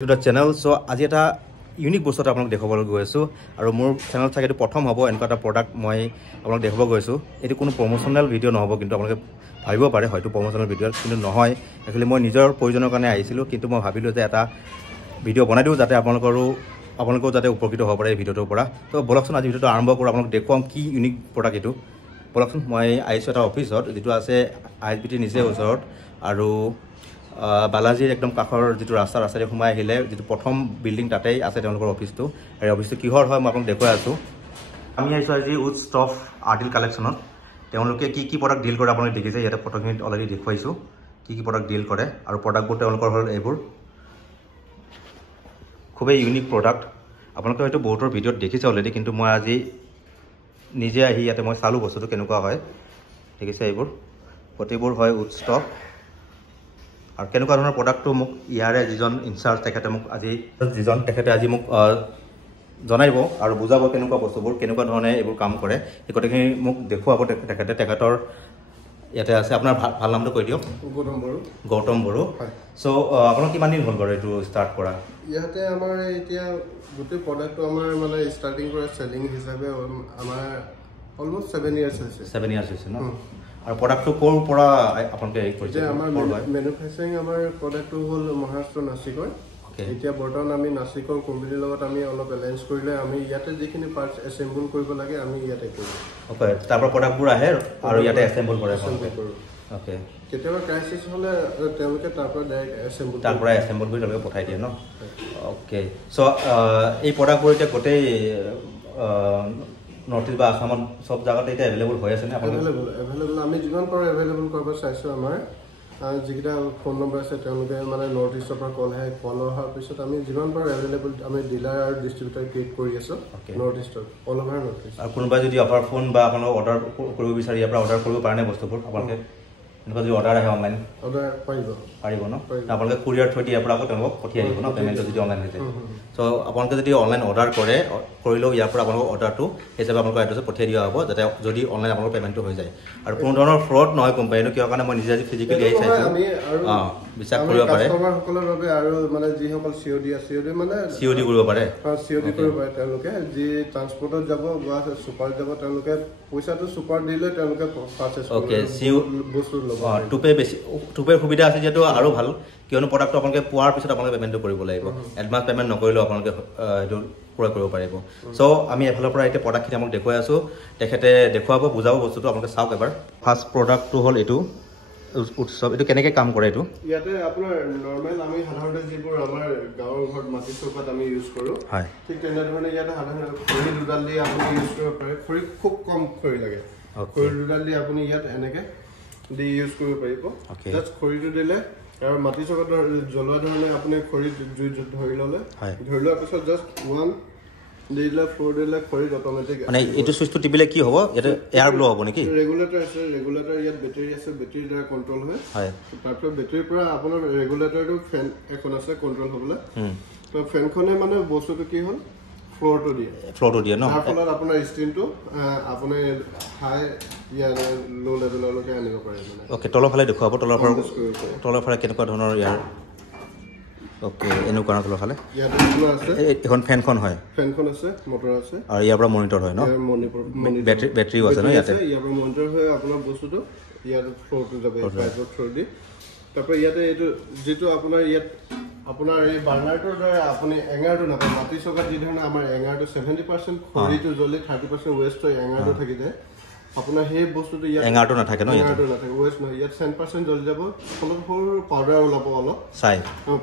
to the channel. So আজি এটা unique বস্তু আপোনাক দেখাবলৈ গৈ আছো আৰু মোৰ চেনেল থাকে প্ৰথম হ'ব এনেকুৱা এটা প্ৰডাক্ট মই আপোনাক দেখাব গৈছো এটো কোনো প্ৰমোশনাল ভিডিও নহব কিন্তু আপোনাক ভাবিব পাৰে হয়তো প্ৰমোশনাল ভিডিও কিন্তু নহয় একচুয়ালি মই নিজৰ প্ৰয়োজনৰ কাৰণে আহিছিলো কিন্তু মই ভাবিলো যে এটা ভিডিও বনাই দিও যাতে আপোনালোকৰ যাতে উপকৃত হ'ব পাৰে এই ভিডিওটোৰ পৰা তো বলকচোন আজি ভিডিওটো আৰম্ভ কৰো আপোনাক দেখুৱাম কি ইউনিক প্ৰডাক্ট এটো বলকচোন মই আইছো এটা অফিসত যেটো আছে আইএসবিটি নিজে ওচৰত আৰু বালাজিৰ একদম কাখৰ যেটো ৰাস্তা ৰাস্তাৰে সোমাই আহিলে যেটো প্ৰথম বিল্ডিং তাতেই আছে তেওঁলোকৰ অফিসটো আৰু অফিসটো কিহৰ হয় মই আপোনাক দেখুৱাই আছো আমি আইছো আজি উড ষ্টফ আৰ্টিল কালেকশনত তেওঁলোকে কি প্ৰডাক্ট ডিল কৰে আপোনালোকে দেখিছে ইয়াতে ফটোখিনিত অলৰেডি দেখুৱাইছো কি প্ৰডাক্ট ডিল কৰে আৰু প্ৰডাক্টবোৰ তেওঁলোকৰ হ'ল এইবোৰ খুবই ইউনিক প্ৰডাক্ট আপোনালোকে হয়তো বহুতৰ ভিডিওত দেখিছে অলৰেডি কিন্তু মই আজি নিজে আহি ইয়াতে মই চালু বস্তুটো কেনেকুৱা হয় দেখিছে এইবোৰ প্ৰতিবোৰ হয় উড ষ্টফ আৰু কেনেকুৱা ধৰণৰ প্ৰডাক্টটো মোক ইয়াৰে যিজন ইনচাৰ্জ তেখেতে মোক আজি মোক জনাইব আৰু বুজাব কেনেকুৱা বস্তুবোৰ কেনেকুৱা ধৰণে এইবোৰ কাম কৰে এই কথাখিনি মোক দেখুৱাব তেখেতৰ ইয়াতে আছে আপোনাৰ ভাল নামটো কৈ দিয়ক গৌতম বড়ো সো আপোনাক কিমান দিন হ'ল বাৰু এইটো ষ্টাৰ্ট কৰা ইয়াতে আমাৰ এতিয়া গোটেই প্ৰডাক্টটো আমাৰ মানে ষ্টাৰ্টিং কৰা সেলিং হিচাপে আমাৰ অলমোস্ট 7 ইয়াৰ্স হৈছে ন আৰু প্ৰডাক্টটো কোৰ পৰা আপোনালোকে এই কৰিছে আমাৰ ম্যানুফ্যাকচাৰিং আমাৰ প্ৰডাক্টটো হ'ল মহাৰাষ্ট্ৰ নাসিকৰ এতিয়া বৰ্তমান আমি নাসিকৰ কোম্পানীৰ লগত আমি অলপ এলায়েন্স কৰিলে আমি ইয়াতে যিখিনি পাৰ্টস এসেম্বল কৰিব লাগে আমি ইয়াতে কৰো ওকে তাৰপৰা প্ৰডাক্টবোৰ আহে আৰু ইয়াতে এসেম্বল কৰে ওকে কেতিয়াবা ক্ৰাইসিস হলে তেওঁলোকে তাৰপৰা ডাইৰেক্ট এসেম্বল কৰি তেওঁলোকে পঠাই দিয়ে ন ওকে সো এই প্ৰডাক্টবোৰ এতিয়া গোটেই নৰ্থ ইষ্ট বা আসামত সব জায়গাতে এটা अवेलेबल হৈ আছে নে अवेलेबल আমি যিমান পাৰো अवेलेबल কৰিব চাইছো আমাৰ যিকিটা ফোন নম্বৰ আছে তেওঁলোকে মানে নৰ্থ ইষ্টৰ পৰা কল অহাৰ পিছত আমি যিমান পাৰো अवेलेबल আমি ডিলাৰ আৰু ডিস্ট্ৰিবিউটৰ ক্ৰিয়েট কৰি আছো নৰ্থ ইষ্টৰ অল ওভাৰ নৰ্থ ইষ্ট আৰু কোনোবা যদি অফাৰ ফোন বা আপোনালোক অৰ্ডাৰ কৰিব বিচাৰি ইয়াৰ পৰা অৰ্ডাৰ কৰিব পাৰে নে বস্তুবোৰ আপোনালোকে এনেকুৱা যদি অৰ্ডাৰ আহে অনলাইন অৰ্ডাৰ পাৰিব ন আপোনালোকে কুৰিয়াৰ থ্ৰু ইয়াৰ পৰা আকৌ তেওঁলোকক পঠিয়াই দিব ন পেমেণ্টটো যদি অনলাইন হৈ যায় সো আপোনালোকে যদি অনলাইন অৰ্ডাৰ কৰিলেও ইয়াৰ পৰা আপোনালোকৰ অৰ্ডাৰটো হিচাপে আপোনালোকৰ এড্ৰেছত পঠিয়াই দিয়া হ'ব যাতে যদি অনলাইন আপোনালোকৰ পেমেণ্টটো হৈ যায় আৰু কোনো ধৰণৰ ফ্ৰড নহয় কোম্পানীটো কিয় কাৰণে মই নিজে আজি ফিজিকেলি আহি চাইছো বিশ্বাস কৰিব পাৰে কাষ্টমাৰসকলৰ বাবে আৰু মানে যিসকল সিঅডি মানে সিঅডি কৰিব পাৰে তেওঁলোকে যি ট্ৰান্সপৰ্টত যাব বা সুপাৰ যাব তেওঁলোকে পইচাটো সুপাৰ দিলে তেওঁলোকে পাৰচেজ ওকে বস্তু ল'ব টুপে সুবিধা আছে যেটো আৰু ভাল কিয়নো প্ৰডাক্টটো আপোনালোকে পোৱাৰ পিছত আপোনালোকে পেমেণ্টটো কৰিব লাগিব এডভান্স পেমেণ্ট নকৰিলেও আপোনালোকে এইটো ক্ৰয় কৰিব পাৰিব সো আমি এফালৰ পৰা এতিয়া প্ৰডাক্টখিনি আমাক দেখুৱাই আছো তেখেতে দেখুৱাব বুজাব বস্তুটো আপোনালোকে চাওক এবাৰ ফাৰ্ষ্ট প্ৰডাক্টটো হ'ল এইটো উৎসৱ এইটো কেনেকৈ কাম কৰে এইটো ইয়াতে আপোনাৰ নৰ্মেল আমি সাধাৰণতে যিবোৰ আমাৰ গাঁৱৰ ঘৰত মাটি চৌকাত আমি ইউজ কৰোঁ ঠিক তেনেধৰণে ইয়াতে সাধাৰণতে খৰি দুডাল দি আপুনি ইউজ কৰিব পাৰে খৰি খুব কম খৰি লাগে খৰি দুডাল দি আপুনি ইয়াত এনেকৈ দি ইউজ কৰিব পাৰিব জাষ্ট খৰিটো দিলে আৰু মাটি চৌকাত জ্বলোৱা ধৰণে আপুনি খৰি জুই ধৰি লোৱাৰ পিছত জাষ্ট ওৱান দিলে ফ্লোৰ দিলে খৰিত অটোমেটিক মানে এইটো সুইচটো টিপিলে কি হ'ব এটা এয়াৰ ব্লো হ'ব নেকি ৰেগুলেটৰ আছে ৰেগুলেটৰ ইয়াত বেটাৰী আছে বেটাৰীৰ দ্বাৰা কন্ট্ৰোল হয় তাৰপিছত বেটাৰীৰ পৰা আপোনাৰ ৰেগুলেটৰটো ফেন এখন আছে কন্ট্ৰোল হ'বলৈ তো ফেনখনে মানে বস্তুটো কি হ'ল ফ্লোৰটো দিয়ে ন তাৰ ফলত আপোনাৰ ষ্টিমটো আপুনি হাই ইয়াৰ লো লেভেললৈকে আনিব পাৰে মানে ওকে তলৰ ফালে দেখুৱাব তলৰ ফালে কেনেকুৱা ধৰণৰ ইয়াৰ ওকে এনেকুৱা তলৰ ফালে ইয়াত আছে এখন ফেনখন হয় ফেনখন আছে মটৰ আছে আৰু ইয়াৰ পৰা মনিটৰ হয় ন বেটাৰীও আছে ন ইয়াতে ইয়াৰ পৰা মনিটৰ হয় আপোনাৰ বস্তুটো ইয়াৰ ফ্লোৰটো যাব পাইপৰ থ্ৰু দি তাৰপৰা ইয়াতে এইটো যেটো আপোনাৰ ইয়াত আপোনাৰ এই বাৰ্নাৰটোৰ দ্বাৰা আপুনি এঙাৰটো নাপায় মাটি চৌকাত যি ধৰণে আমাৰ এঙাৰটো 70% খৰিটো জ্বলি 30% ৱেষ্ট হয় এঙাৰটো থাকি যায় আপোনাৰ সেই বস্তুটো ইয়াত এঙাৰটো নাথাকে ন এঙাৰটো নাথাকে ৱেষ্ট নহয় ইয়াত 10% জ্বলি যাব ফলত সৰু পাউডাৰ ওলাব অলপ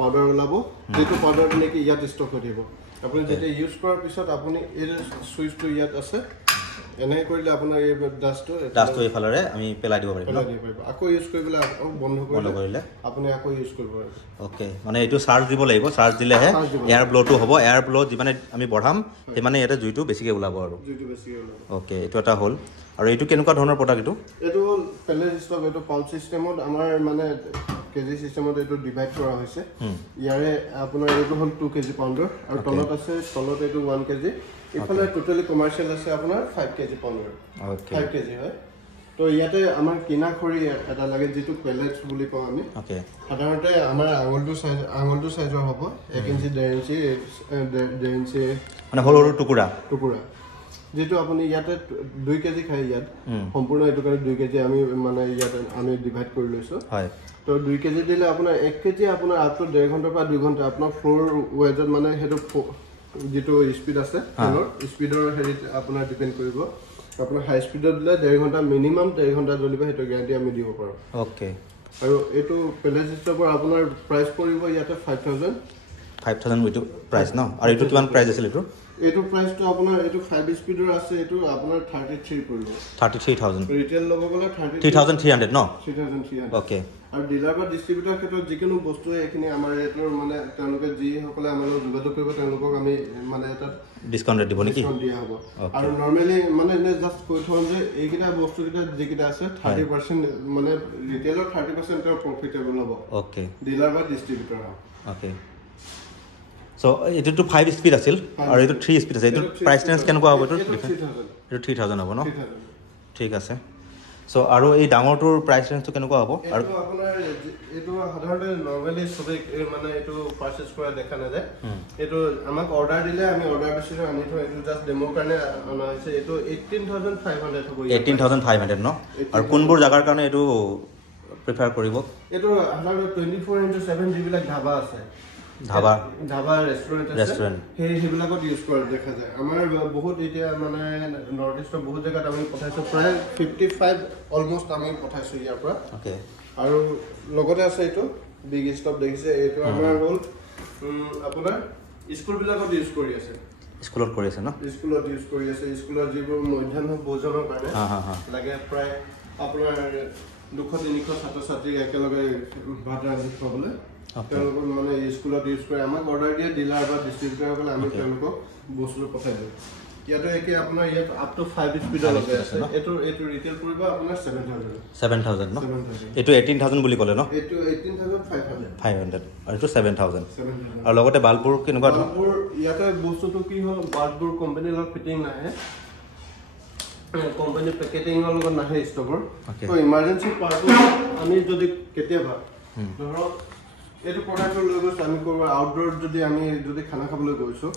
পাউডাৰ ওলাব যেটো পাউডাৰটো নেকি ইয়াত ষ্টক হৈ থাকিব আপুনি যেতিয়া ইউজ কৰাৰ পিছত আপুনি এই সুইচটো ইয়াত আছে এনে কৰিলে আপোনাৰ এই ডাষ্টটো এইফালৰে আমি পেলাই দিব পাৰিম আকৌ ইউজ কৰিবলৈ বন্ধ কৰিলে আপুনি আকৌ ইউজ কৰিব পাৰিব ওকে মানে এইটো চাৰ্জ দিব লাগিব চাৰ্জ দিলেহে এয়াৰ ব্লোটো হ'ব এয়াৰ ব্লো যিমানে আমি বঢ়াম সিমানে ইয়াতে জুইটো বেছিকৈ ওলাব আৰু ওকে এইটো এটা হ'ল আৰু এইটো কেনেকুৱা ধৰণৰ প্ৰডাক্ট এইটো হ'ল পেলেট ষ্টক এইটো পাউচ চিষ্টেমত আমাৰ মানে কেজি চিষ্টেমত এইটো ডিভাইড কৰা হৈছে ইয়াৰে আপোনাৰ এইটো হ'ল 2 কেজি পাউণ্ডাৰ আৰু তলত এইটো 1 কেজি ইফালে টোটালি কমাৰ্চিয়েল আছে আপোনাৰ 5 কেজি পাউণ্ডাৰ 5 কেজি হয় তো ইয়াতে আমাৰ কিনা খৰি এটা লাগে যিটো পেলেটছ বুলি কওঁ আমি সাধাৰণতে আমাৰ আঙুলটো চাইজৰ হ'ব 1 ইঞ্চি 1.5 ইঞ্চি মানে সৰু সৰু টুকুৰা যেটো আপুনি ইয়াতে 2 কেজি খাই ইয়াত সম্পূৰ্ণ এটো কাৰণে 2 কেজি আমি মানে ইয়াতে আমি ডিভাইড কৰি লৈছো হয় তো 2 কেজি দিলে আপোনাৰ 1 কেজি আপোনাৰ আপ টু 1.5 ঘণ্টা পৰা 2 ঘণ্টা আপোনাৰ ফ্লোৰ ৱেজত মানে হেটো যেটো স্পিড আছে ফ্লোৰ স্পিডৰ হেৰিত আপোনাৰ ডিপেন্ড কৰিব আপোনাৰ হাই স্পিডত দিলে 1.5 ঘণ্টা মিনিমাম 1.5 ঘণ্টা জ্বলিব হেটো গ্যাৰান্টি আমি দিব পাৰো ওকে আৰু এটো পেলেজ ষ্টপৰ আপোনাৰ প্ৰাইস পৰিব ইয়াতে 5000 উইটো প্ৰাইস ন আৰু এটো কিমান প্ৰাইস আছিল এটো প্ৰাইস তো আপোনাৰ এটো 5 স্পিডৰ আছে এটো আপোনাৰ 33 পৰিব 33000 ৰিটেল লব গলে 3300 ন 3300 ওকে আৰু ডিলাৰ বা ডিস্ট্ৰিবিউটৰ ক্ষেত্ৰত যিকোনো বস্তু এখিনি আমাৰ ৰেটৰ মানে তেওঁলোকে যি সকলে আমাৰ যোগাযোগ কৰিব তেওঁলোকক আমি মানে এটা ডিসকাউন্ট দিব নেকি দিয়া হ'ব আৰু নরমালি মানে জাস্ট কৈ থম যে এইকিটা বস্তু কিটা যিকিটা আছে 30% মানে ৰিটেলৰ 30% ৰ প্ৰফিটেবল হ'ব ওকে ডিলাৰ বা ডিস্ট্ৰিবিউটৰ ওকে সো এটো তো 5 স্পিড আছিল আৰু এটো 3 স্পিড আছে এটো প্ৰাইস ৰেঞ্জ কেনেকুৱা হ'ব এটো 3000 হ'ব ন ঠিক আছে সো আৰু এই ডাঙৰটোৰ প্ৰাইস ৰেঞ্জটো কেনেকুৱা হ'ব আৰু আপোনাৰ এটো সাধাৰণতে নৰমালি সবে মানে এটো পাৰচেজ কৰা দেখা না যায় এটো আমাক অৰ্ডাৰ দিলে আমি অৰ্ডাৰ বেছিৰে আনি থৈ এটো জাস্ট ডেমো কাৰণে আনা হৈছে এটো 18500 হ'ব 18500 ন আৰু কোনবোৰ জাগাৰ কাৰণে এটো প্ৰিফাৰ কৰিব এটো সাধাৰণতে 24/7 যিবিলাক ধাবা আছে ধাবা ৰেষ্টুৰেন্ট হেবিলাকত ইউজ কৰা দেখা যায় আমাৰ বহুত এতিয়া মানে নৰ্থ ইষ্টৰ বহুত জায়গাত আমি পঠাইছো প্ৰায় 55 অলমোস্ট আমি পঠাইছো ইয়াৰ পৰা ওকে আৰু লগতে আছে এটো বিগ ষ্টপ দেখিছে এটো আমাৰ হ'ল আপোনাৰ স্কুল বিলাকত ইউজ কৰি আছে স্কুলত কৰি আছে ন স্কুলত ইউজ কৰি আছে স্কুলৰ যিবোৰ মধ্যাহ্ন ভোজনৰ কাৰণে লাগে প্ৰায় আপোনাৰ 200-300 ছাত্ৰ-ছাত্ৰী একেলগে ভাত ৰান্ধি খাবলৈ তেওঁলোকক মানে স্কুলত ইউজ কৰে আমাক অৰ্ডাৰ দিয়ে ডিলাৰ বা ডিস্ট্ৰিবিউটৰসকলে আমি তেওঁলোকক বস্তু পঠাই দিওঁ ইয়াতে একে আপোনাৰ ইয়াত আপ টু 5 স্পিডৰ আছে এটো ৰিটেল পৰিব আপোনাৰ 7000 ন এটো 18000 বুলি ক'লে ন এটো 18500 আৰু এটো 7000 আৰু লগতে বাল্ববোৰ কেনেকুৱা বাল্ববোৰ ইয়াতে বস্তুটো কি হ'ল বাল্ববোৰ কোম্পানীৰ লগত ফিটিং নাহে কোম্পানী পেকেটিংৰ লগত নাহে ষ্টকৰ তো ইমাৰ্জেন্সি পাৰ্ট আমি যদি কেতিয়াবা ধৰক এটো প্ৰডাক্টৰ লৈ গৈছো আমি কৰবা আউটডোৰ যদি খানা খাবলৈ গৈছো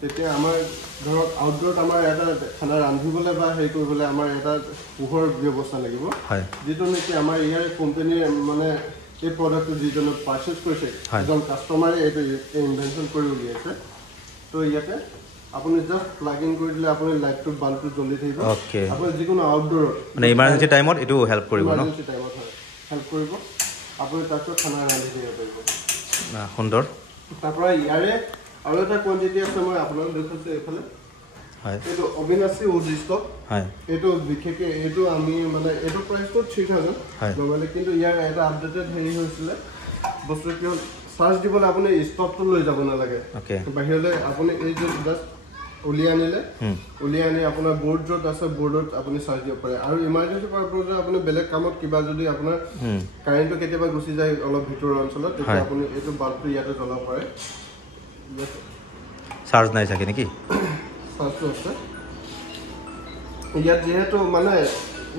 তেতিয়া আমাৰ ধৰক আউটডোৰত আমাৰ এটা খানা ৰান্ধিবলৈ বা হেৰি কৰিবলৈ আমাৰ এটা পোহৰ ব্যৱস্থা লাগিব যেটো নেকি আমাৰ ইয়াৰ কোম্পানীৰ মানে এই প্ৰডাক্টটো যিজনে পাৰচেজ কৰিছে এজন কাস্টমাৰে এইটো ইনভেনশন কৰি উলিয়াইছে তো ইয়াতে আপুনি জাস্ট প্লাগ ইন কৰি দিলে আপুনি লাইটটো বাল্বটো জ্বলি থাকিব আপুনি যিকোনো আউটডোৰ মানে ইমাৰ্জেন্সি টাইমত এটো হেল্প কৰিব ন ইমাৰ্জেন্সি টাইমত হেল্প কৰিব আপুনি তাতো খানা ৰান্ধি দিব পাৰিব না সুন্দৰ তাৰপৰা ইয়াৰে আৰু এটা কোৱান্টিটি আছে মই আপোনালোকক দেখাইছো এফালে হয় এটো অবিনাশী উড ষ্টক হয় এটো বিশেষকে এটো আমি মানে এটো প্ৰাইসটো 3000 নৰমালি কিন্তু ইয়াৰ এটা আপডেটেড হেৰি হৈছিল বস্তু কি চাৰ্জ দিবলৈ আপুনি ষ্টকটো লৈ যাব নালাগে ওকে বাহিৰলৈ আপুনি এই যে জাস্ট উলিয়াই আনি আপোনাৰ বোৰ্ড য'ত আছে বোৰ্ডত আপুনি চাৰ্জ দিব পাৰে আৰু ইমাৰ্জেন্সি পাৰপজত আপুনি বেলেগ কামত কিবা যদি আপোনাৰ কাৰেণ্টটো কেতিয়াবা গুচি যায় অলপ ভিতৰৰ অঞ্চলত তেতিয়া আপুনি এইটো বাল্বটো ইয়াতে জ্বলাব পাৰে চাৰ্জ নাই থাকে নেকি চাৰ্জটো আছে ইয়াত যেহেতু মানে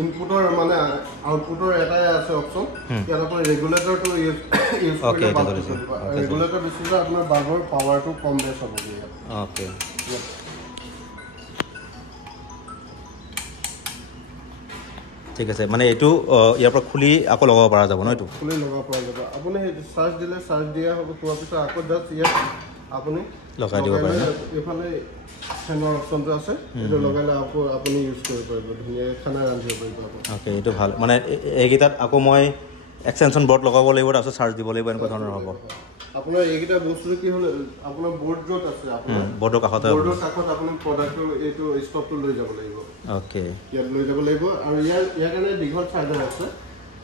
ইনপুটৰ মানে আউটপুটৰ এটাই আছে অপচন ইয়াত আপুনি ৰেগুলেটৰটো ইউজ ওকে ৰেগুলেটৰ বেছিলে আপোনাৰ বাল্বৰ পাৱাৰটো কম বেছ হ'ব ওকে ঠিক আছে মানে এটো ইয়াৰ পৰা খুলি আকৌ লগাব পৰা যাব ন এটো খুলি লগাব পৰা যাব আপুনি চাৰ্জ দিলে চাৰ্জ দিয়া হ'ব কোৱা পিছত আকৌ জাস্ট ইয়াত আপুনি লগাই দিব পাৰে এফালে ফেনৰ অপচনটো আছে এটো লগালে আকৌ আপুনি ইউজ কৰিব পাৰিব ধুনীয়া খানা ৰান্ধিব পাৰিব ওকে এটো ভাল মানে এইগিটাত আকৌ মই এক্সটেনশন বৰ্ড লগাব লাগিব তাৰপিছত চাৰ্জ দিব লাগিব এনেকুৱা ধৰণৰ হ'ব আপোনাৰ এইগিটা বস্তু কি হ'ল আপোনাৰ বৰ্ড য'ত আছে আপোনাৰ বৰ্ডৰ কাষত আপুনি প্ৰডাক্টৰ এইটো ষ্টকটো লৈ যাব লাগিব ওকে ইয়াত লৈ যাব লাগিব আৰু ইয়াৰ কাৰণে দীঘল চাৰ্জাৰ আছে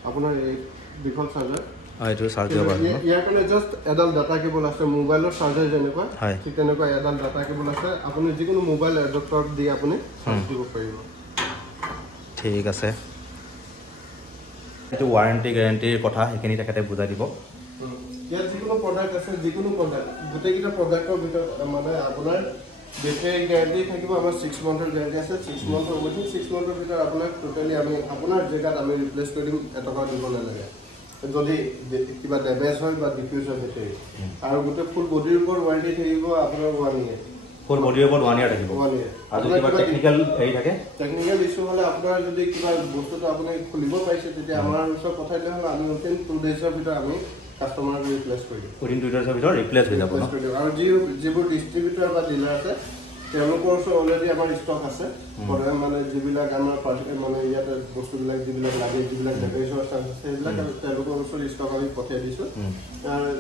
আপোনাৰ এই দীঘল চাৰ্জাৰ এইটো চাৰ্জ দিব পাৰে ইয়াৰ কাৰণে জাস্ট এডাল ডাটা কেবল আছে মোবাইলৰ চাৰ্জাৰ যেনেকুৱা ঠিক তেনেকুৱা এডাল ডাটা কেবল আছে আপুনি যিকোনো মোবাইল এডাপ্টাৰ দি আপুনি চাৰ্জ দিব পাৰিব ঠিক আছে এটো ওয়াৰেন্টি গ্যাৰান্টিৰ কথা এখিনি তেখেতে বুজাই দিব ইয়াত যিকোনো প্ৰডাক্ট আছে যিকোনো প্ৰডাক্ট গোটেইকিটা প্ৰডাক্টৰ ভিতৰত মানে আপোনাৰ বেটাৰী গ্যাৰান্টি থাকিব আমাৰ 6 মান্থৰ গ্যাৰান্টি আছে 6 মান্থৰ উইথিন 6 মান্থৰ ভিতৰত আপোনাক টোটালি আমি আপোনাৰ জেগাত আমি ৰিপ্লেচ কৰি দিম এটকা দিব নালাগে যদি কিবা ডেমেজ হয় বা ডিফিউজ হয় বেটাৰী আৰু গোটেই ফুল বডিৰ ওপৰত ৱাৰেণ্টি থাকিব আপোনাৰ 1 ইয়াৰ ফুল বডিৰ ওপৰত 1 ইয়াৰ থাকিব 1 ইয়াৰ আৰু কিবা টেকনিক্যাল হেৰি থাকে টেকনিক্যাল ইস্যু হলে আপোনাৰ যদি কিবা বস্তুটো আপুনি খুলিব পাইছে তেতিয়া আমাৰ ওচৰত পঠাই দিলে হলে আমি উইথিন 2 ডেজৰ ভিতৰত আমি কাস্টমাৰক ৰিপ্লেচ কৰি দিম উইথিন 2 ডেজৰ ভিতৰত ৰিপ্লেচ হৈ যাব আৰু যিবোৰ ডিষ্ট্ৰিবিউটৰ বা ডিলাৰ আছে তেওঁলোকৰ ওচৰত অলৰেডি আমাৰ ষ্টক আছে মানে যিবিলাক আমাৰ মানে ইয়াতে বস্তুবিলাক যিবিলাক লাগে যিবিলাক ডেকৰেশ্যনৰ ষ্টাফ আছে সেইবিলাক তেওঁলোকৰ ওচৰত ষ্টক আমি পঠিয়াই দিছোঁ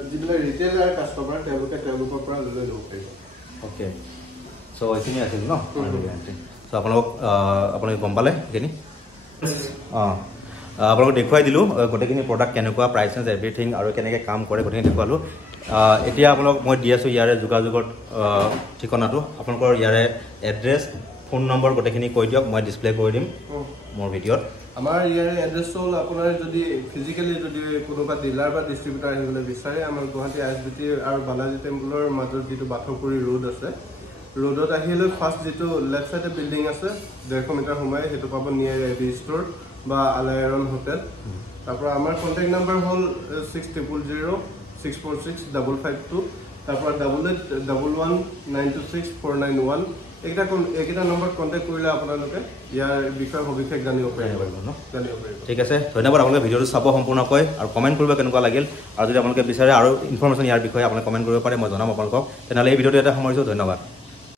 যিবিলাক ৰিটেইলাৰ কাষ্টমাৰ তেওঁলোকৰ পৰা লৈ ল'ব পাৰিব অ'কে চ' এইখিনি আছিল ন চ' আপোনালোকে গম পালে এইখিনি অঁ আপোনালোকক দেখুৱাই দিলোঁ গোটেইখিনি প্ৰডাক্ট কেনেকুৱা প্ৰাইচ এণ্ড এভৰিথিং আৰু কেনেকৈ কাম কৰে গোটেইখিনি দেখুৱালোঁ এতিয়া আপোনালোক মই দি আছোঁ ইয়াৰে যোগাযোগৰ ঠিকনাটো আপোনালোকৰ ইয়াৰে এড্ৰেছ ফোন নম্বৰ গোটেইখিনি কৈ দিয়ক মই ডিছপ্লে কৰি দিম মোৰ ভিডিঅ'ত আমাৰ ইয়াৰে এড্ৰেছটো হ'ল আপোনাৰ যদি ফিজিকেলি যদি কোনোবা ডিলাৰ বা ডিষ্ট্ৰিবিউটাৰ আহিবলৈ বিচাৰে আমাৰ গুৱাহাটী ISBT আৰু বালাজী টেম্পলৰ মাজত যিটো বাথৌপুৰী ৰোড আছে ৰোডত আহিলে ফাৰ্ষ্ট যিটো লেফ্ট চাইডে বিল্ডিং আছে 150 মিটাৰ সোমাই সেইটো পাব নিয়াৰ এবি ষ্ট'ৰ বা আলায়াৰন হোটেল তাৰপৰা আমাৰ কণ্টেক্ট নাম্বাৰ হ'ল 6006465552 তাৰপৰা 8811926491 এইকেইটা নম্বৰত কণ্টেক্ট কৰিলে আপোনালোকে ইয়াৰ বিষয়ে সবিশেষ জানিব পাৰিব ন ঠিক আছে ধন্যবাদ আপোনালোকে ভিডিঅ'টো চাব সম্পূৰ্ণকৈ আৰু কমেণ্ট কৰিব কেনেকুৱা লাগিল আৰু যদি আপোনালোকে বিচাৰে আৰু ইনফৰমেশ্যন ইয়াৰ বিষয়ে আপোনালোকে কমেণ্ট কৰিব পাৰে মই জনাম আপোনালোকক তেনেহ'লে এই ভিডিঅ'টো এটা সামৰিছোঁ ধন্যবাদ